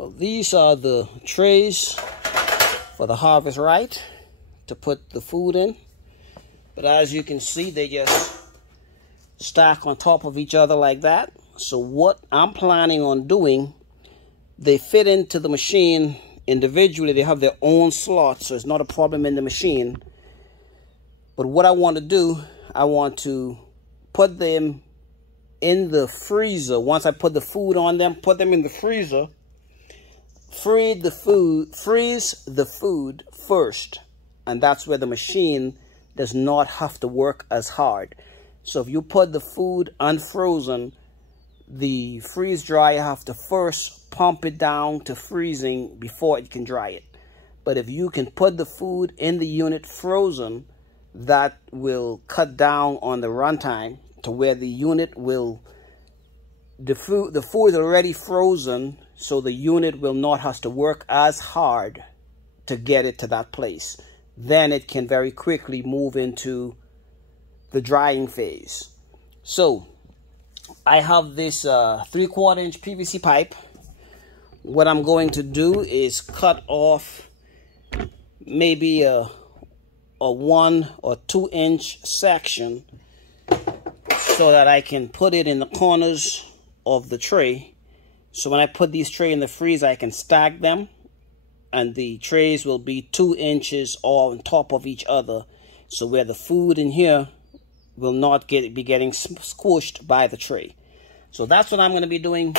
Well, these are the trays for the Harvest Right to put the food in. But as you can see, they just stack on top of each other like that. So what I'm planning on doing, they fit into the machine individually. They have their own slots, so it's not a problem in the machine. But what I want to do, I want to put them in the freezer. Once I put the food on them, put them in the freezer. Freeze the food first. And that's where the machine does not have to work as hard. So if you put the food unfrozen, the freeze dryer have to first pump it down to freezing before it can dry it. But if you can put the food in the unit frozen, that will cut down on the runtime to where the unit will, the food is already frozen, so the unit will not have to work as hard to get it to that place. Then it can very quickly move into the drying phase. So I have this 3/4 inch PVC pipe. What I'm going to do is cut off maybe a 1 or 2 inch section so that I can put it in the corners of the tray. So when I put these trays in the freezer, I can stack them, and the trays will be 2 inches on top of each other, so where the food in here will not be getting squished by the tray. So that's what I'm going to be doing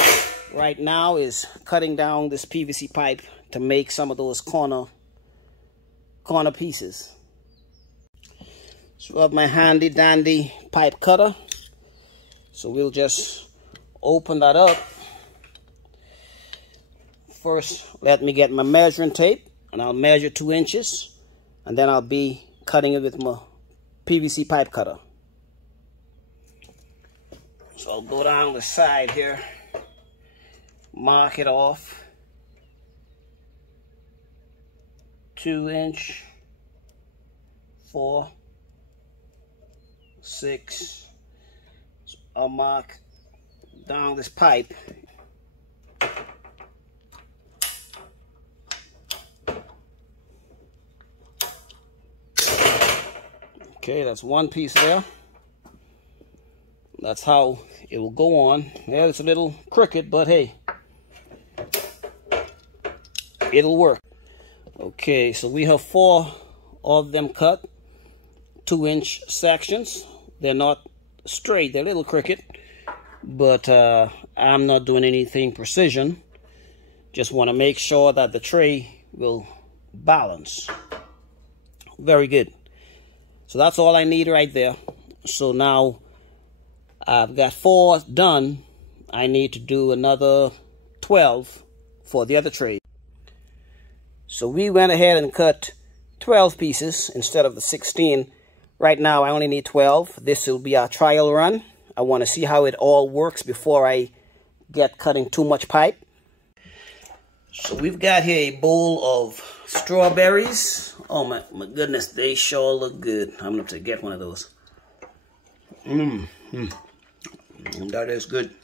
right now, is cutting down this PVC pipe to make some of those corner pieces. So I have my handy dandy pipe cutter. So we'll just open that up. First, let me get my measuring tape, and I'll measure 2 inches, and then I'll be cutting it with my PVC pipe cutter. So I'll go down the side here, mark it off, 2 inch, 4, 6. So I'll mark down this pipe. Okay, that's one piece there. That's how it will go on. Yeah, it's a little crooked, but hey, it'll work. Okay, so we have 4 of them cut, 2 inch sections. They're not straight, they're a little crooked, but I'm not doing anything precision. Just want to make sure that the tray will balance. Very good. So that's all I need right there. So now I've got 4 done. I need to do another 12 for the other tray. So we went ahead and cut 12 pieces instead of the 16. Right now I only need 12. This will be our trial run. I want to see how it all works before I get cutting too much pipe. So we've got here a bowl of strawberries. Oh my goodness, they sure look good. I'm gonna have to get one of those. That is good.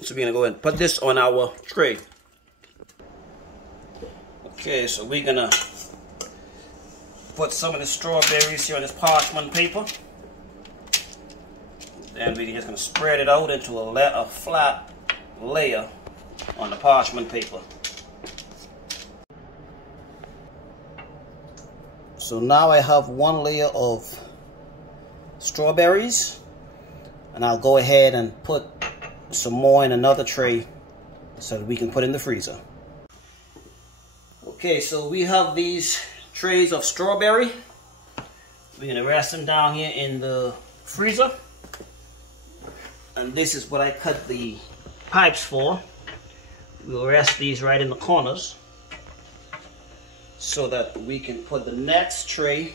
So we're gonna go ahead and put this on our tray. Okay, so we're gonna put some of the strawberries here on this parchment paper. Then we're just gonna spread it out into a flat layer on the parchment paper. So now I have 1 layer of strawberries, and I'll go ahead and put some more in another tray so that we can put in the freezer. Okay, so we have these trays of strawberry. We're gonna rest them down here in the freezer, and this is what I cut the pipes for. We'll rest these right in the corners so that we can put the next tray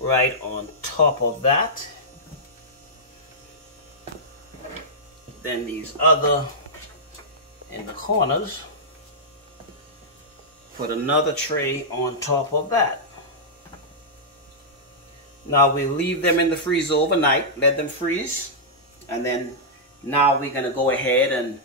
right on top of that. Then these other in the corners. Put another tray on top of that. Now we leave them in the freezer overnight, let them freeze, and then now we're gonna go ahead and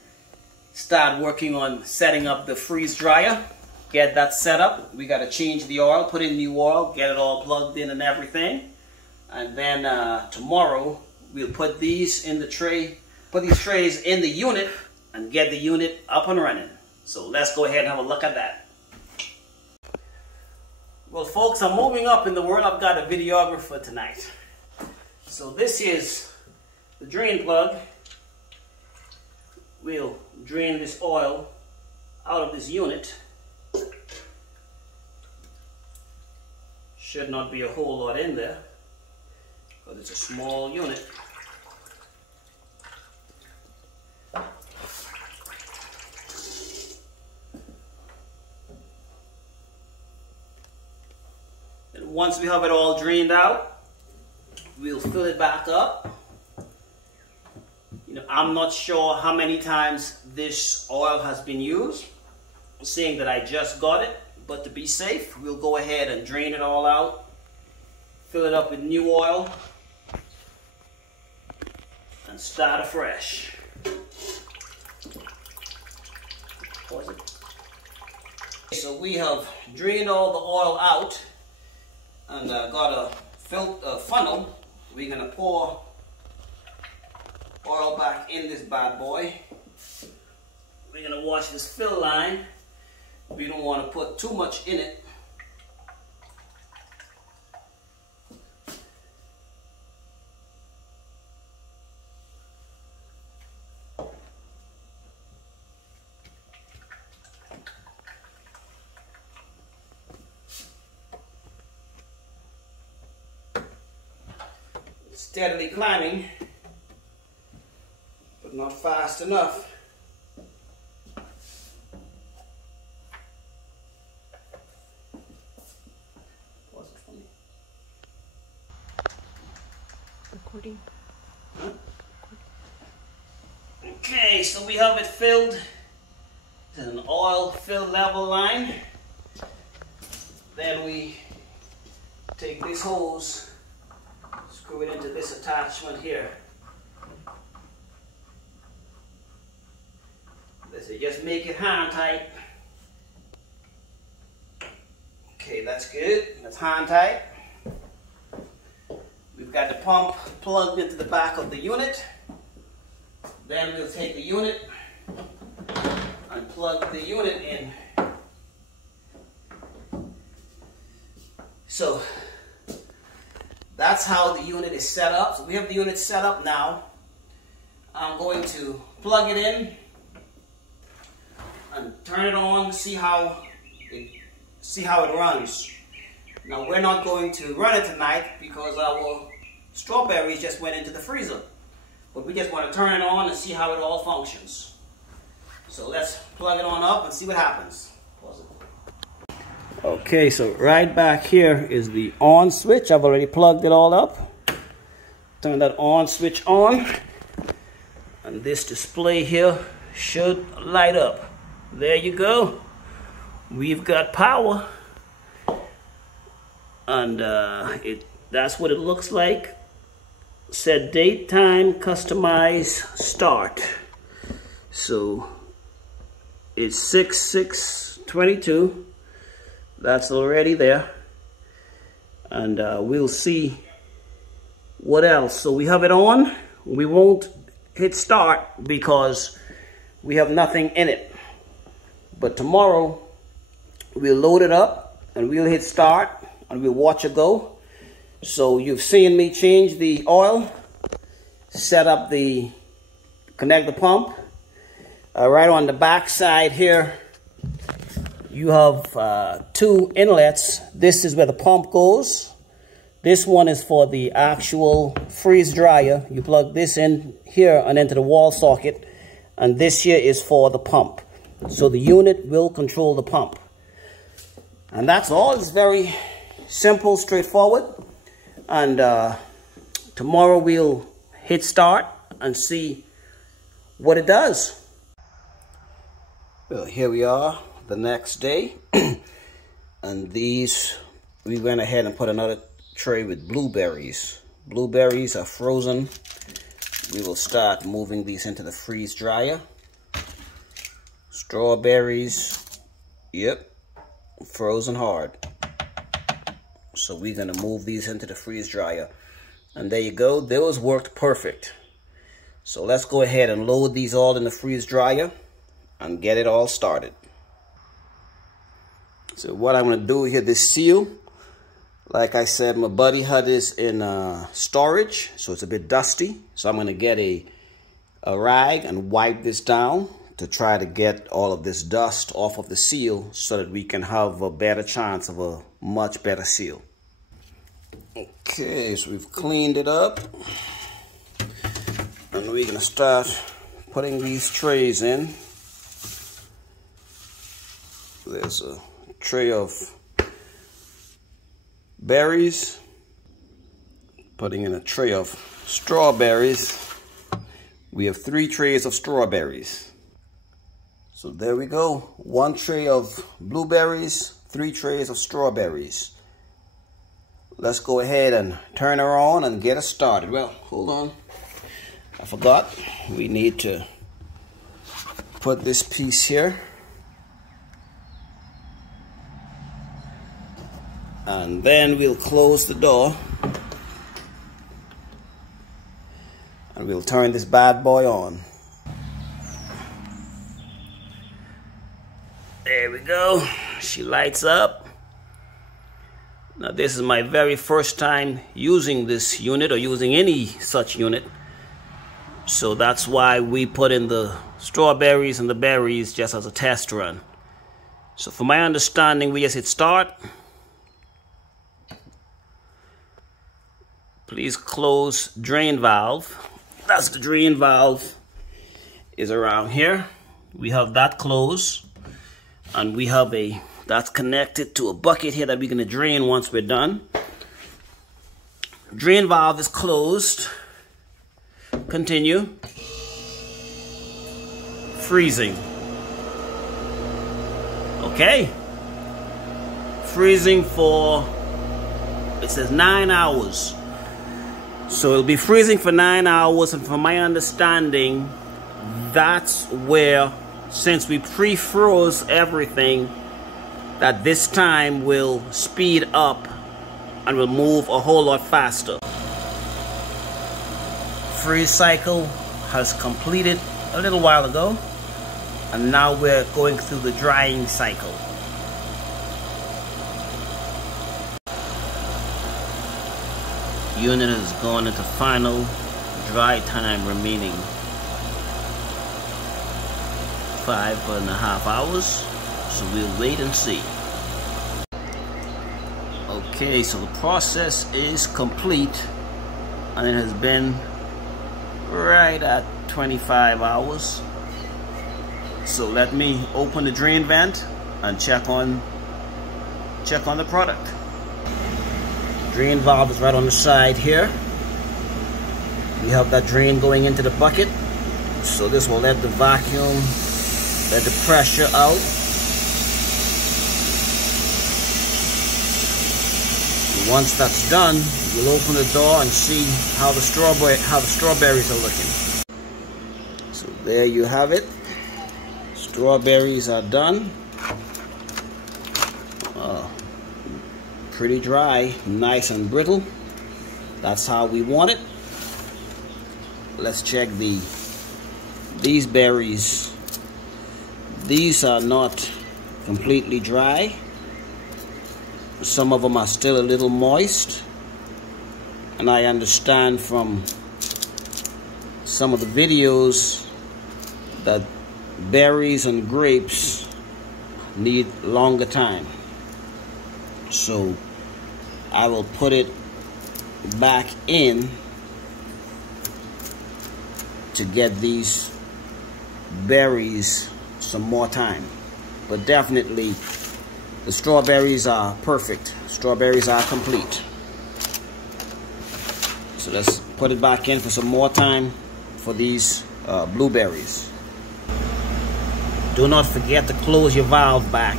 start working on setting up the freeze dryer. Get that set up. We got to change the oil, put in new oil, get it all plugged in and everything. And then tomorrow we'll put these in the tray, put these trays in the unit and get the unit up and running. So let's go ahead and have a look at that. Well folks, I'm moving up in the world. I've got a videographer tonight. So this is the drain plug. We'll drain this oil out of this unit. Should not be a whole lot in there, but it's a small unit. And once we have it all drained out, we'll fill it back up. You know, I'm not sure how many times this oil has been used, saying that I just got it. But to be safe, we'll go ahead and drain it all out, fill it up with new oil, and start afresh. So we have drained all the oil out and got a funnel. We're going to pour oil back in this bad boy. We're going to wash this fill line. We don't want to put too much in it. It's steadily climbing, but not fast enough. Recording. Huh? Okay, so we have it filled. This is an oil fill level line. Then we take this hose, screw it into this attachment here. This is just make it hand tight. Okay, that's good. That's hand tight. We've got the pump plugged into the back of the unit. Then we'll take the unit and plug the unit in. So that's how the unit is set up. So we have the unit set up now. I'm going to plug it in and turn it on, see how it runs. Now we're not going to run it tonight because our strawberries just went into the freezer. But we just want to turn it on and see how it all functions. So let's plug it on up and see what happens. Pause it. Okay, so right back here is the on switch. I've already plugged it all up. Turn that on switch on. And this display here should light up. There you go. We've got power. And that's what it looks like. Set date, time, customize, start. So it's 6/6/22. That's already there. And we'll see what else. So we have it on. We won't hit start because we have nothing in it. But tomorrow we'll load it up and we'll hit start and we'll watch it go. So you've seen me change the oil, set up connect the pump. Right on the back side here, you have 2 inlets. This is where the pump goes. This one is for the actual freeze dryer. You plug this in here and into the wall socket. And this here is for the pump. So the unit will control the pump. And that's all. It's very simple, straightforward. And tomorrow we'll hit start and see what it does. Well, here we are the next day. And these, we went ahead and put another tray with blueberries. Blueberries are frozen. We will start moving these into the freeze dryer. Strawberries, yep, frozen hard. So we're gonna move these into the freeze dryer. And there you go, those worked perfect. So let's go ahead and load these all in the freeze dryer and get it all started. So what I'm gonna do here, this seal, like I said, my buddy had this in storage, so it's a bit dusty. So I'm gonna get a rag and wipe this down to try to get all of this dust off of the seal so that we can have a better chance of a much better seal. Okay, so we've cleaned it up. And we're gonna start putting these trays in. There's a tray of berries, putting in a tray of strawberries. We have 3 trays of strawberries. So there we go, 1 tray of blueberries, 3 trays of strawberries. Let's go ahead and turn her on and get us started. Well, hold on, I forgot. We need to put this piece here. And then we'll close the door. And we'll turn this bad boy on. There we go. She lights up. Now this is my very first time using this unit or using any such unit. So that's why we put in the strawberries and the berries just as a test run. So from my understanding, we just hit start. Please close drain valve. That's the drain valve is around here. We have that closed, and we have that's connected to a bucket here that we're gonna drain once we're done. Drain valve is closed. Continue. Freezing. Okay. Freezing for, it says 9 hours. So it'll be freezing for 9 hours, and from my understanding, that's where, since we pre-froze everything, that this time will speed up and will move a whole lot faster. Freeze cycle has completed a little while ago, and now we're going through the drying cycle. Unit has gone into final dry time, remaining 5.5 hours. So we'll wait and see. Okay, so the process is complete, and it has been right at 25 hours. So let me open the drain vent and check on the product. Drain valve is right on the side here. We have that drain going into the bucket, so this will let the vacuum, let the pressure out. And once that's done, we'll open the door and see how the strawberries are looking. So there you have it. Strawberries are done. Pretty dry, nice and brittle. That's how we want it. Let's check these berries. These are not completely dry. Some of them are still a little moist. And I understand from some of the videos that berries and grapes need longer time. So I will put it back in to get these berries some more time. But definitely the strawberries are perfect. Strawberries are complete. So let's put it back in for some more time for these blueberries. Do not forget to close your valve back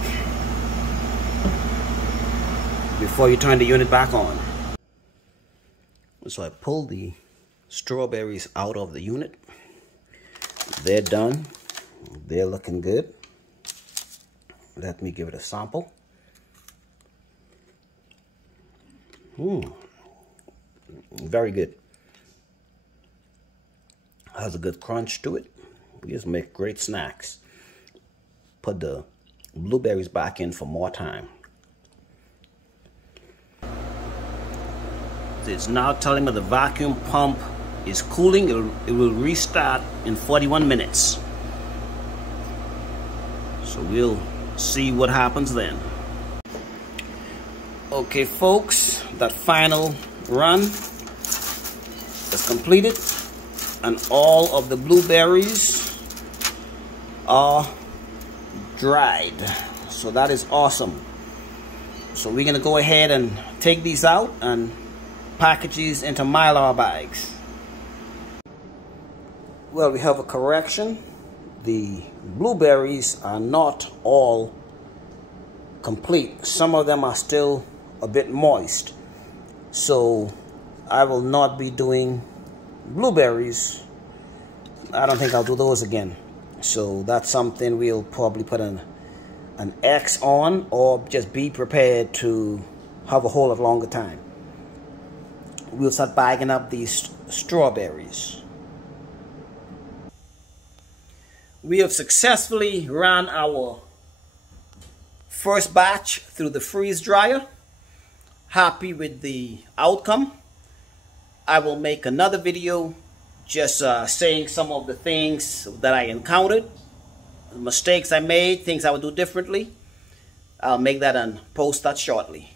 before you turn the unit back on. So I pulled the strawberries out of the unit. They're done. They're looking good. Let me give it a sample. Very good. Has a good crunch to it. These make great snacks. Put the blueberries back in for more time. It's now telling me the vacuum pump is cooling. It will restart in 41 minutes. So we'll see what happens then. Okay folks, that final run is completed and all of the blueberries are dried. So that is awesome. So we're gonna go ahead and take these out and package these into Mylar bags. Well, we have a correction. The blueberries are not all complete. Some of them are still a bit moist. So I will not be doing blueberries. I don't think I'll do those again. So that's something we'll probably put an X on, or just be prepared to have a whole lot longer time. We'll start bagging up these strawberries. We have successfully ran our first batch through the freeze dryer. Happy with the outcome. I will make another video just saying some of the things that I encountered, mistakes I made, things I would do differently. I'll make that and post that shortly.